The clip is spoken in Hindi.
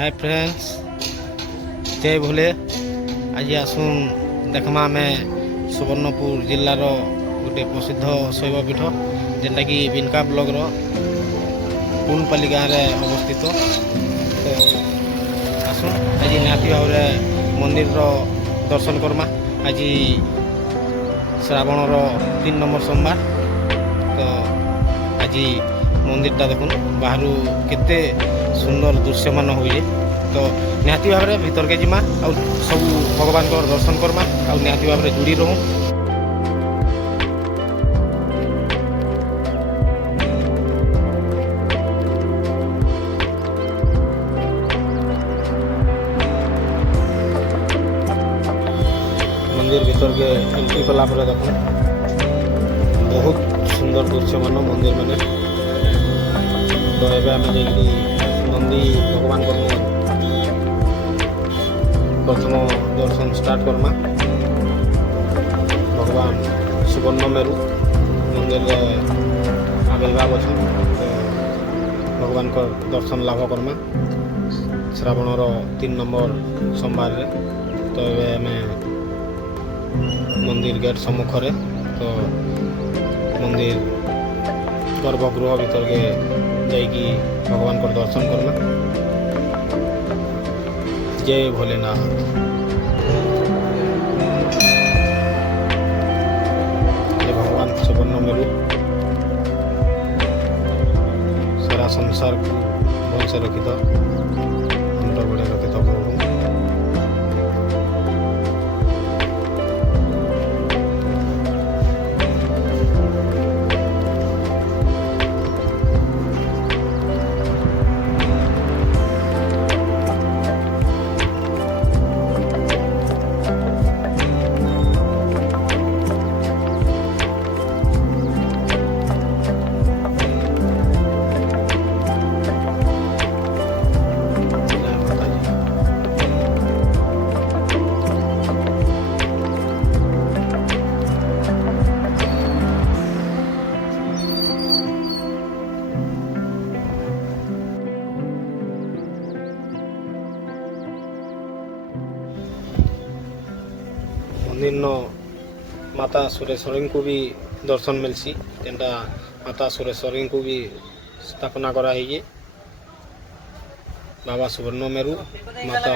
हाय फ्रेंड्स, जय भोले। आज आसुन देखमा आमे सुवर्णपुर जिल्लार गोटे प्रसिद्ध शैवपीठ जेनटा कि बिनका ब्लॉक रो पुनपाली गाँव में अवस्थित। तो आसुन आज निहाती भाव मंदिर दर्शन करमा। आज श्रावण 3 नंबर सोमवार। तो आज मंदिरटा देखुन बाहर केते सुंदर दृश्यमान हुए। तो निहाती भाव में भीतर के जिमा आ सब भगवान को दर्शन करमा आ निहाती भाव में जुड़ी रहूँ। मंदिर भीतर के एंट्री कला पर देखो बहुत सुंदर दृश्यमान मंदिर मैंने। तो एवं आम जाकि नंदी भगवान को प्रथम दर्शन स्टार्ट करमा। भगवान सुवर्ण मेरु मंदिर आविर्भाव अच्छा। तो भगवान को दर्शन लाभ करमा श्रावण 3 नंबर सोमवार रे। तो ये आम मंदिर गेट सम्मुख। तो मंदिर गर्भगृह भीतर के जाइकी भगवान को दर्शन करना। जय भोलेनाथ। जय भगवान सुवर्ण मेरु सारा संसार को भल से रखी था, अंदर बड़े रखी था प्रभु। मंदिर माता सुरेश्वरी को भी दर्शन मिलसी। जेनटा माता सुरेश्वरी को भी स्थापना करा है। बाबा सुवर्ण मेरु माता